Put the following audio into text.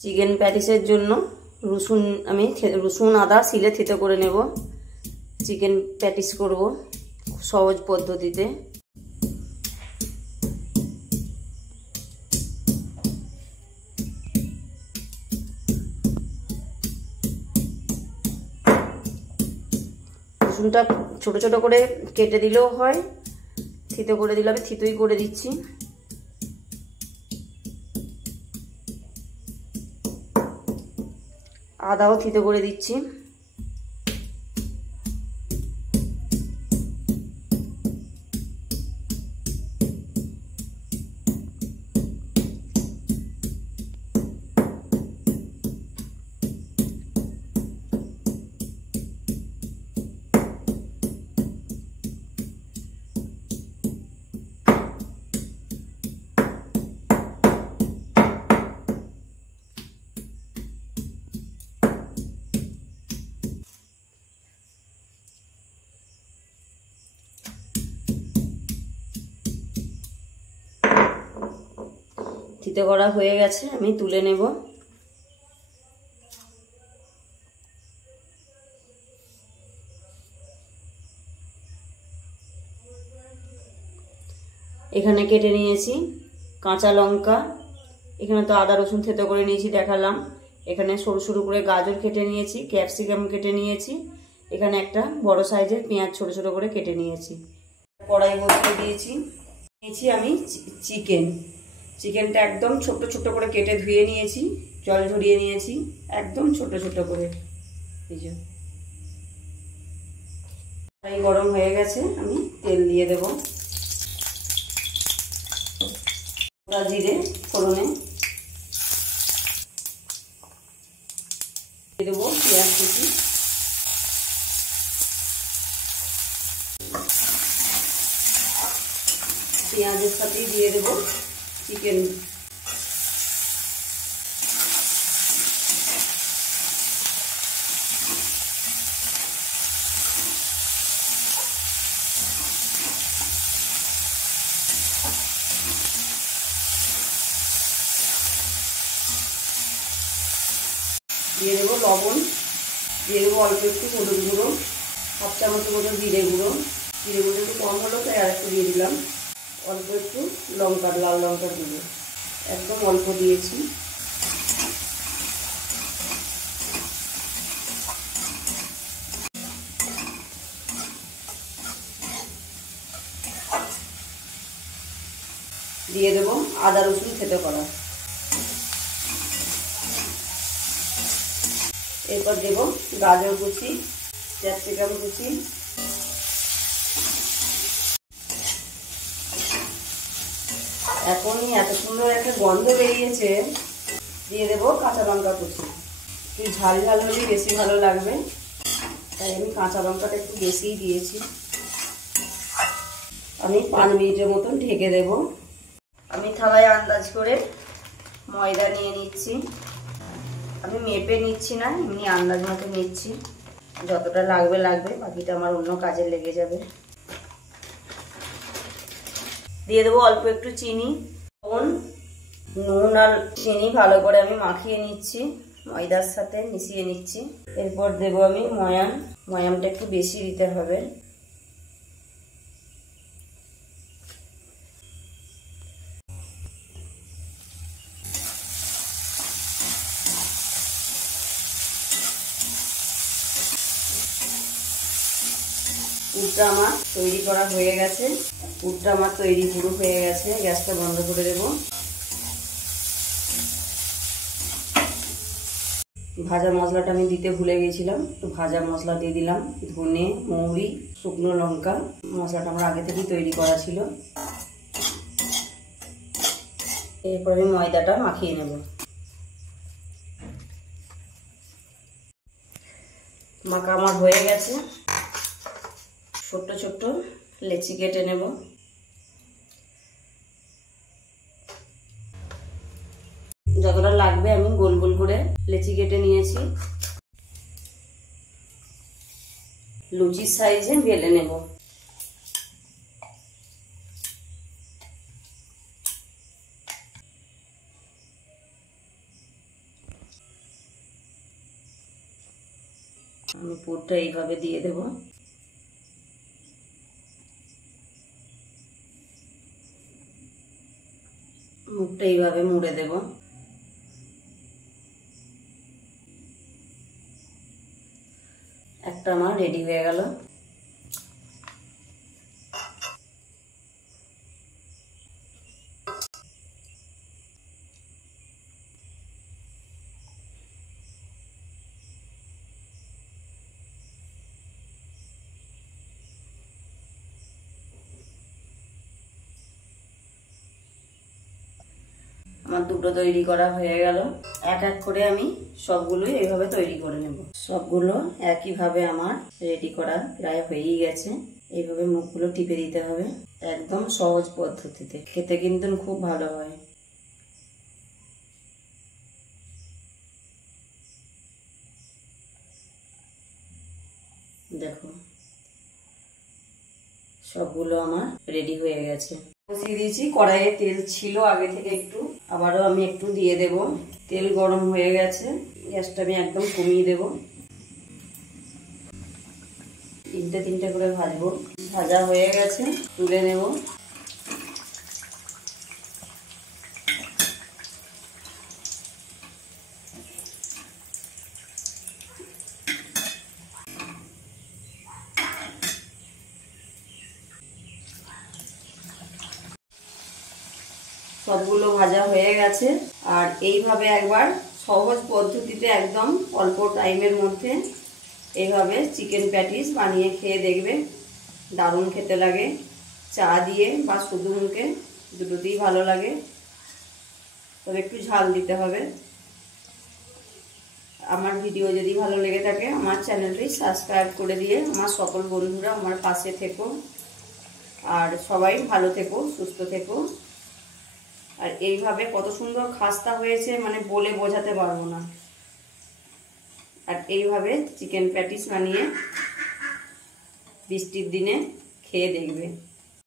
Chicken প্যাটিসের জন্য রসুন আদা শিলে থেতো করে নেব। চিকেন প্যাটিস করব সহজ পদ্ধতিতে। রসুনটা ছোট ছোট করে কেটে দিলেও হয়, থেতো করে দিলে আমি থেতোই করে দিচ্ছি। আদাও থেতো করে দিচ্ছি। থেতো করা হয়ে গেছে, আমি তুলে নেব। এখানে কেটে নিয়েছি কাঁচা লঙ্কা, এখানে তো আদা রসুন থেতো করে নিয়েছি দেখালাম। এখানে সরু সরু করে গাজর কেটে নিয়েছি, ক্যাপসিকাম কেটে নিয়েছি। এখানে একটা বড় সাইজের পেঁয়াজ ছোট ছোট করে কেটে নিয়েছি। কড়াই বসিয়ে দিয়েছি। নিয়েছি আমি চিকেনটা একদম ছোট ছোট করে কেটে ধুয়ে নিয়েছি, জল ঝরিয়ে নিয়েছি একদম ছোট ছোট করে। এই যে কড়াই গরম হয়ে গেছে, আমি তেল দিয়ে দেব। জিরে ফোড়নে দিয়ে দেবো পেঁয়াজ কুচি, পেঁয়াজের সাথেই দিয়ে দেবো চিকেন। দিয়ে দেবো লবণ, দিয়ে দেবো অল্প একটু হলুদ গুঁড়ো, হাফ চামচ মতো জিরে গুঁড়ো একটু কম হলো তাই আর একটু দিয়ে দিলাম। অল্প একটু লাল লঙ্কার গুঁড়ো, একদম অল্প দিয়েছি। দিয়ে দেবো আদা রসুন থেতো করা। এরপর দেবো গাজর কুচি, ক্যাপসিকাম কুচি, এখনই এত সুন্দর একটা গন্ধ বেরিয়েছে। দিয়ে দেবো কাঁচা লঙ্কা কুচি, একটু ঝাল ঝাল হলেই বেশি ভালো লাগবে, তাই আমি কাঁচা লঙ্কাটা একটু বেশিই দিয়েছি। আমি 5 মিনিটের মতন ঢেকে দেব। আমি থালায় আন্দাজ করে ময়দা নিয়ে নিচ্ছি। আমি মেপে নিচ্ছি না, এমনি আন্দাজ মতো নিচ্ছি, যতটা লাগবে বাকিটা আমার অন্য কাজে লেগে যাবে। দিয়ে দেবো অল্প একটু চিনি, নুন আর চিনি ভালো করে আমি মাখিয়ে নিচ্ছি, ময়দার সাথে মিশিয়ে নিচ্ছি। এরপর দেবো আমি ময়ামটা একটু বেশি দিতে হবে। পুরটা আমার তৈরি করা হয়ে গেছে, পুরটা আমার তৈরি পুরো হয়ে গেছে। গ্যাসটা বন্ধ করে দেব। ভাজা মশলাটা আমি দিতে ভুলে গেছিলাম, তো ভাজা মশলা দিয়ে দিলাম, ধনে, মৌরি, শুকনো লঙ্কা। মশলাটা আমার আগে থেকেই তৈরি করা ছিল। এরপর আমি ময়দাটা মাখিয়ে নেব। মাখা আমার হয়ে গেছে। ছোট্ট ছোট্ট লেচি কেটে নেব। যতটা লাগবে আমি গোল গোল করে লেচি কেটে নিয়েছি। লুচির সাইজে বেলে নেব। আমি পুরটা এইভাবে দিয়ে দেব। মুখটা এইভাবে মুড়ে দেব। একটা আমার রেডি হয়ে গেল। আমার দুটো তৈরি করা হয়ে গেল। এক এক করে আমি সবগুলোই এইভাবে তৈরি করে নেব। সবগুলো একইভাবে আমার রেডি করা প্রায় হয়েই গেছে। এইভাবে মুখগুলো টিপে দিতে হবে, একদম সহজ পদ্ধতিতে। খেতে কিন্তু খুব ভালো হয়। দেখো সবগুলো আমার রেডি হয়ে গেছে। বসিয়ে দিয়েছি, কড়াইয়ে তেল ছিল আগে থেকে একটু, আবারও আমি একটু দিয়ে দেব। তেল গরম হয়ে গেছে, গ্যাসটা আমি একদম কমিয়ে দেব। তিনটে তিনটে করে ভাজবো। ভাজা হয়ে গেছে, তুলে নেব। সবগুলো ভাজা হয়ে গেছে। আর এইভাবে একবার সহজ পদ্ধতিতে একদম অল্প টাইমের মধ্যে এইভাবে চিকেন প্যাটিস বানিয়ে খেয়ে দেখবে, দারুণ খেতে লাগে। চা দিয়ে বা শুধু মুখে দুটোতেই ভালো লাগে, তবে একটু ঝাল দিতে হবে। আমার ভিডিও যদি ভালো লেগে থাকে আমার চ্যানেলটি সাবস্ক্রাইব করে দিয়ে আমার সকল বন্ধুরা আমার পাশে থেকো। আর সবাই ভালো থেকো, সুস্থ থেকো। আর এইভাবে কত সুন্দর খাস্তা হয়েছে, মানে বলে বোঝাতে পারবো না। আর এইভাবে চিকেন প্যাটিস বানিয়ে বৃষ্টির দিনে খেয়ে দেখবে।